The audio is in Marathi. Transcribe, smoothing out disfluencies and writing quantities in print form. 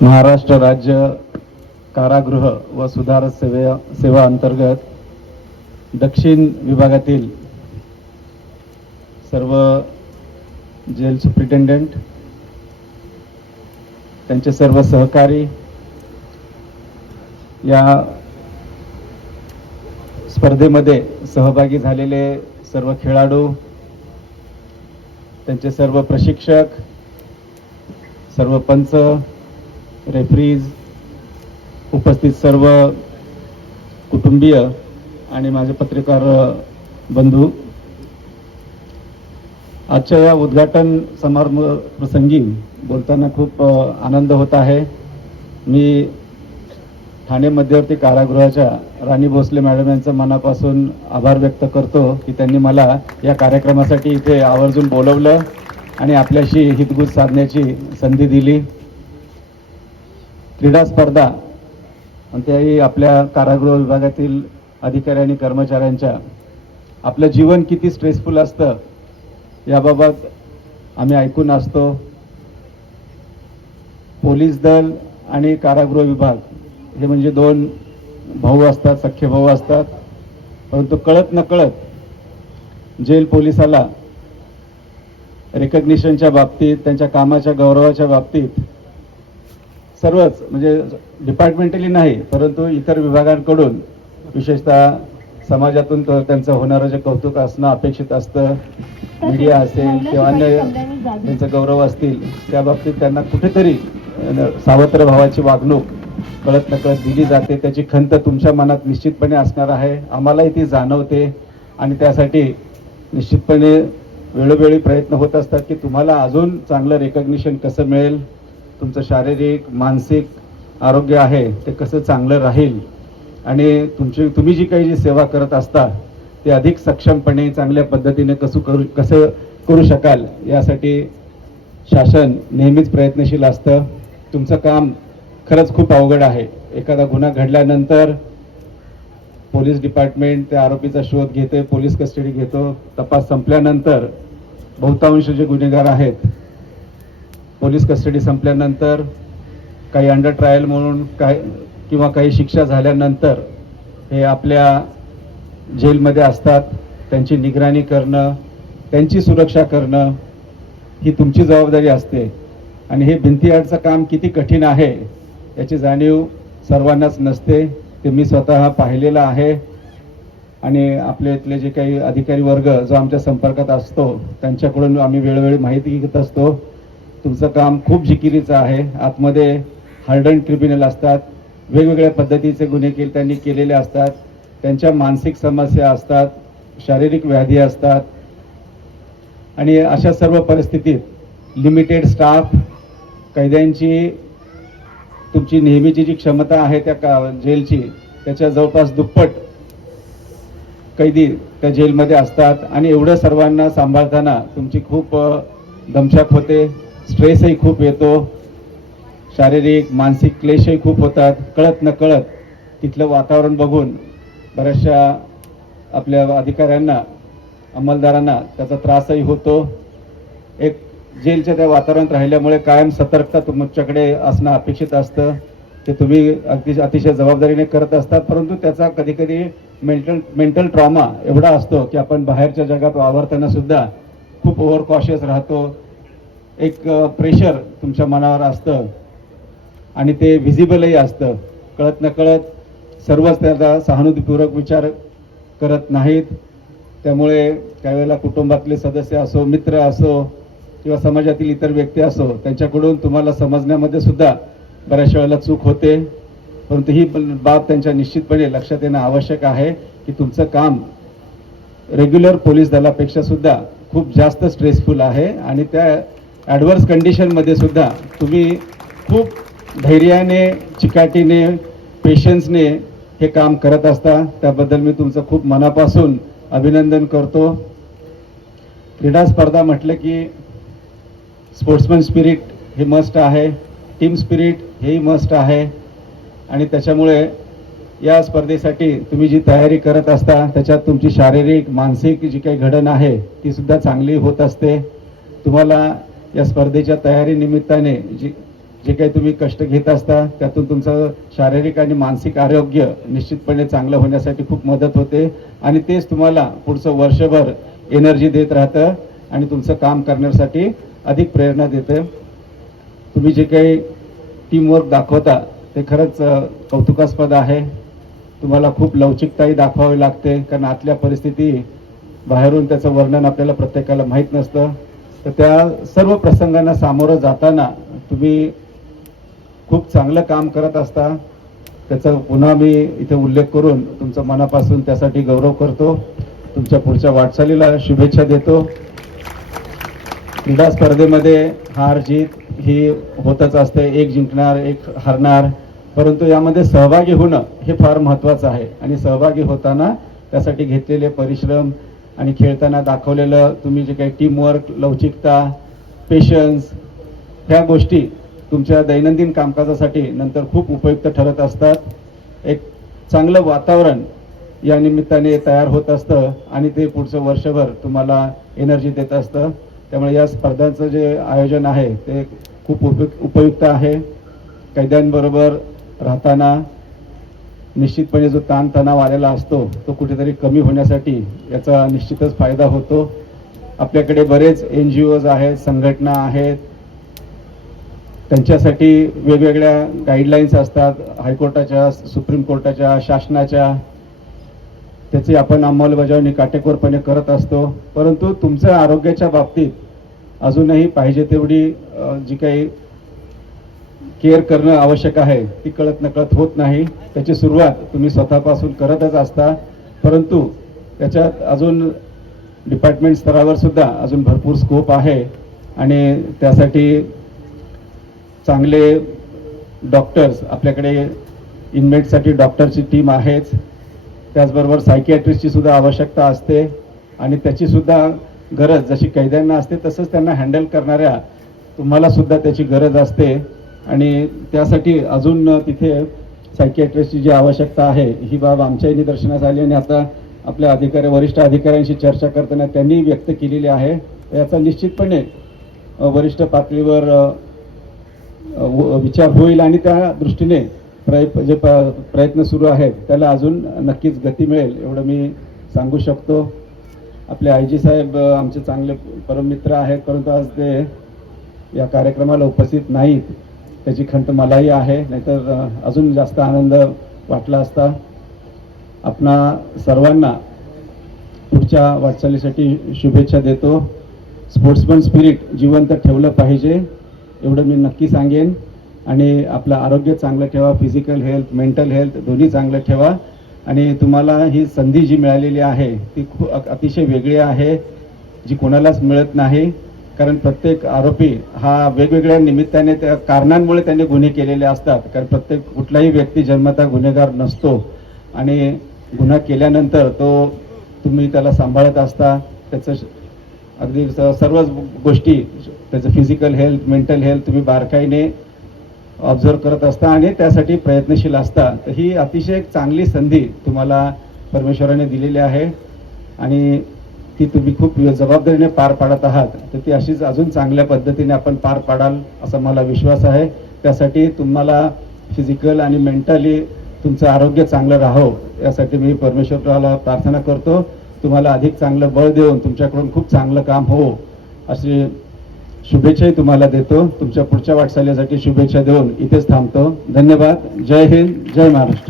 महाराष्ट्र राज्य कारागृह व सुधार सेवा अंतर्गत दक्षिण विभागातील सर्व जेल सुप्रिटेंडेंट, त्यांचे सर्व सहकारी, या स्पर्धेमध्ये सहभागी झालेले सर्व खेळाडू, त्यांचे सर्व प्रशिक्षक, सर्व पंच, रेफरीज, उपस्थित सर्व कुटुंबीय आणि माझे पत्रकार बंधू, आजच्या या उद्घाटन समारंभ प्रसंगी बोलताना खूप आनंद होत आहे. मी ठाणे मध्यवर्ती कारागृहाच्या राणी भोसले मॅडम यांचं मनापासून आभार व्यक्त करतो की त्यांनी मला या कार्यक्रमासाठी इथे आवर्जून बोलवलं आणि आपल्याशी हितगुज साधण्याची संधी दिली. क्रीडा स्पर्धा आणि त्याही आपल्या कारागृह विभागातील अधिकारी आणि कर्मचाऱ्यांच्या आपलं जीवन किती स्ट्रेसफुल असतं याबाबत आम्ही ऐकून असतो. पोलीस दल आणि कारागृह विभाग हे म्हणजे दोन भाऊ असतात, सख्खे भाऊ असतात. परंतु कळत नकळत जेल पोलिसाला रिकग्निशनच्या बाबतीत, त्यांच्या कामाच्या गौरवाच्या बाबतीत सर्वच म्हणजे डिपार्टमेंटली नाही परंतु इतर विभागांकडून, विशेषतः समाजातून त्यांचं होणारं जे कौतुक असणं अपेक्षित असतं, मीडिया असेल किंवा अन्य त्यांचा गौरव असतील, त्या बाबतीत त्यांना कुठेतरी सावत्र भावाची वागणूक कळत नकळत दिली जाते. त्याची खंत तुमच्या मनात निश्चितपणे असणार आहे, आम्हालाही ती जाणवते आणि त्यासाठी निश्चितपणे वेळोवेळी प्रयत्न होत असतात की तुम्हाला अजून चांगलं रिकग्निशन कसं मिळेल, तुमचं शारीरिक मानसिक आरोग्य आहे ते कसं चांगलं राहील आणि तुम्ही जी काही सेवा करत असता ते अधिक सक्षमपणे चांगल्या पद्धतीने कसं करू शकाल यासाठी शासन नेहमीच प्रयत्नशील असतं. तुमचं काम खरंच खूप अवघड आहे. एखादा गुन्हा घडल्यानंतर पोलीस डिपार्टमेंट त्या आरोपीचा शोध घेते, पोलीस कस्टडी घेतो. तपास संपल्यानंतर बहुतांश जे गुन्हेगार आहेत पोलीस कस्टडी संपल्यानंतर काही अंडर ट्रायल म्हणून किंवा काही शिक्षा झाल्यानंतर हे आपल्या जेलमध्ये असतात. त्यांची निगराणी करणं, त्यांची सुरक्षा करणं ही तुमची जबाबदारी असते आणि हे भिंतीआडचं काम किती कठीण आहे याची जाणीव सर्वांनाच नसते. ते मी स्वतः पाहिलेलं आहे आणि आपल्या इथले जे काही अधिकारी वर्ग जो आमच्या संपर्कात असतो त्यांच्याकडून आम्ही वेळोवेळी माहिती घेत असतो. तुमचं काम खूप जिकिरीचं आहे. आतमध्ये हार्डन क्रिमिनल असतात, वेगवेगळ्या पद्धतीचे गुन्हे त्यांनी केलेले असतात, त्यांच्या मानसिक समस्या असतात, शारीरिक व्याधी असतात आणि अशा सर्व परिस्थितीत लिमिटेड स्टाफ, कैद्यांची तुमची नेहमीची जी क्षमता आहे त्या जेलची त्याच्या जवळपास दुप्पट कैदी त्या जेलमध्ये असतात आणि एवढं सर्वांना सांभाळताना तुमची खूप दमछाक होते, स्ट्रेसही खूप येतो, शारीरिक मानसिक क्लेशही खूप होतात. कळत नकळत तिथलं वातावरण बघून बऱ्याचशा आपल्या अधिकाऱ्यांना, अंमलदारांना त्याचा त्रासही होतो. एक जेलच्या त्या वातावरणात राहिल्यामुळे कायम सतर्कता तुमच्याकडे असणं अपेक्षित असतं. ते तुम्ही अतिशय जबाबदारीने करत असतात, परंतु त्याचा कधीकधी मेंटल ट्रॉमा एवढा असतो की आपण बाहेरच्या जगात वावरताना सुद्धा खूप ओव्हर कॉशियस राहतो. एक प्रेशर तुमच्या मनावर असतं आणि ते व्हिजिबलही असतं. कळत नकळत सर्वच त्याचा सहानुभूतीपूर्वक विचार करत नाहीत. त्यामुळे काही वेळेला कुटुंबातले सदस्य असो, मित्र असो किंवा समाजातील इतर व्यक्ती असो, त्यांच्याकडून तुम्हाला समजण्यामध्ये सुद्धा बऱ्याच वेळेला चूक होते. परंतु ही बाब त्यांच्या निश्चितपणे लक्षात येणं आवश्यक आहे की तुमचं काम रेग्युलर पोलीस दलापेक्षा सुद्धा खूप जास्त स्ट्रेसफुल आहे आणि त्या ॲडव्हर्स कंडिशनमध्ये सुद्धा तुम्ही खूप धैर्याने, चिकाटीने, पेशन्सने हे काम करत असता. त्याबद्दल मी तुमचं खूप मनापासून अभिनंदन करतो. क्रीडा स्पर्धा म्हटलं की स्पोर्ट्समन स्पिरिट हे मस्ट आहे, टीम स्पिरिट हेही मस्ट आहे आणि त्याच्यामुळे या स्पर्धेसाठी तुम्ही जी तयारी करत असता त्याच्यात तुमची शारीरिक मानसिक जी काही घडण आहे ती सुद्धा चांगली होत असते. तुम्हाला या स्पर्धेच्या तयारी निमित्ताने जी जे काही तुम्ही कष्ट घेत असता त्यातून तुमचं शारीरिक आणि मानसिक आरोग्य निश्चितपणे चांगलं होण्यासाठी खूप मदत होते आणि तेच तुम्हाला पुढचं वर्षभर एनर्जी देत राहतं आणि तुमचं काम करण्यासाठी अधिक प्रेरणा देतं. तुम्ही जे काही टीमवर्क दाखवता ते खरंच कौतुकास्पद आहे. तुम्हाला खूप लवचिकताही दाखवावी लागते, कारण आतल्या परिस्थिती बाहेरून त्याचं वर्णन आपल्याला प्रत्येकाला माहीत नसतं. तर त्या सर्व प्रसंगांना सामोरं जाताना तुम्ही खूप चांगलं काम करत असता. त्याचा पुन्हा मी इथे उल्लेख करून तुमचा मनापासून त्यासाठी गौरव करतो. तुमच्या पुढच्या वाटचालीला शुभेच्छा देतो. क्रीडा स्पर्धेमध्ये हार जीत ही होतच असते, एक जिंकणार एक हरणार, परंतु यामध्ये सहभागी होणं हे फार महत्त्वाचं आहे. आणि सहभागी होताना त्यासाठी घेतलेले परिश्रम आणि खेळताना दाखवलेलं तुम्ही जे काही टीमवर्क, लवचिकता, पेशन्स, ह्या गोष्टी तुमच्या दैनंदिन कामकाजासाठी नंतर खूप उपयुक्त ठरत असतात. एक चांगलं वातावरण या निमित्ताने तयार होत असतं आणि ते पुढचं वर्षभर तुम्हाला एनर्जी देत असतं. त्यामुळे या स्पर्धांचं जे आयोजन आहे ते खूप उपयुक्त आहे. कैद्यांबरोबर राहताना निश्चितपणे जो ताणतणाव आलेला असतो तो कुठेतरी कमी होण्यासाठी याचा निश्चितच फायदा होतो. आपल्याकडे बरेच NGOज आहेत, संघटना आहेत, त्यांच्यासाठी वेगवेगळ्या गाईडलाईन्स असतात, हायकोर्टाच्या, सुप्रीम कोर्टाच्या, शासनाच्या. त्याची आपण अंमलबजावणी काटेकोरपणे करत असतो. परंतु तुमच्या आरोग्याच्या बाबतीत अजूनही पाहिजे तेवढी जी काही केअर करणं आवश्यक आहे ती कळत नकळत होत नाही. त्याची सुरुवात तुम्ही स्वतःपासून करतच असता, परंतु त्याच्यात अजून डिपार्टमेंट स्तरावर सुद्धा अजून भरपूर स्कोप आहे आणि त्यासाठी चांगले डॉक्टर्स आपल्याकडे, इनमेटसाठी डॉक्टरची टीम आहेच, त्याचबरोबर सायकियाट्रिस्टची सुद्धा आवश्यकता असते आणि त्याची सुद्धा गरज जशी कैद्यांना असते तसंच त्यांना हँडल करणाऱ्या तुम्हाला सुद्धा त्याची गरज असते. आणि त्यासाठी अजून तिथे सायकियाट्रिस्टची जी आवश्यकता आहे ही बाब आमच्याही निदर्शनास आली आणि आता आपल्या वरिष्ठ अधिकाऱ्यांशी चर्चा करताना त्यांनी व्यक्त केलेली आहे. याचा निश्चितपणे वरिष्ठ पातळीवर विचार होईल आणि त्या दृष्टीने जे प्रयत्न सुरू आहेत त्याला अजून नक्कीच गती मिळेल एवढं मी सांगू शकतो. आपले IG साहेब आमचे चांगले परममित्र आहेत, परंतु आज ते या कार्यक्रमाला उपस्थित नाहीत, त्याची खंत मलाही आहे, नाहीतर अजून जास्त आनंद वाटला असता. आपणा सर्वांना पुढच्या वाटचालीसाठी शुभेच्छा देतो. स्पोर्ट्समन स्पिरिट जिवंत ठेवलं पाहिजे एवढं मी नक्की सांगेन. आणि आपलं आरोग्य चांगलं ठेवा, फिजिकल हेल्थ, मेंटल हेल्थ दोन्ही चांगलं ठेवा. आणि तुम्हाला ही संधी जी मिळालेली आहे ती खूप अतिशय वेगळी आहे, जी कोणालाच मिळत नाही. कारण प्रत्येक आरोपी हा वेगवेगळ्या निमित्ताने, त्या कारणांमुळे त्यांनी गुन्हे केलेले असतात. कारण कुठलाही व्यक्ती जन्मतः गुन्हेगार नसतो आणि गुन्हा केल्यानंतर तुम्ही त्याला सांभाळत असता. त्याचं अगदी सर्वच गोष्टी, त्याचं फिजिकल हेल्थ, मेंटल हेल्थ तुम्ही बारकाईने ऑब्झर्व करत असता आणि त्यासाठी प्रयत्नशील असता. तर ही अतिशय एक चांगली संधी तुम्हाला परमेश्वराने दिलेली आहे आणि ती तुम्ही खूप जबाबदारीने पार पाडत आहात. तर ती अशीच अजून चांगल्या पद्धतीने आपण पार पाडाल असा मला विश्वास आहे. त्यासाठी तुम्हाला फिजिकल आणि मेंटली तुमचं आरोग्य चांगलं राहो यासाठी मी परमेश्वराला प्रार्थना करतो. तुम्हाला अधिक चांगलं बळ देऊन तुमच्याकडून खूप चांगलं काम हो अशी शुभेच्छाही तुम्हाला देतो. तुमच्या पुढच्या वाटचालीसाठी शुभेच्छा देऊन इथेच थांबतो. धन्यवाद. जय हिंद, जय महाराष्ट्र.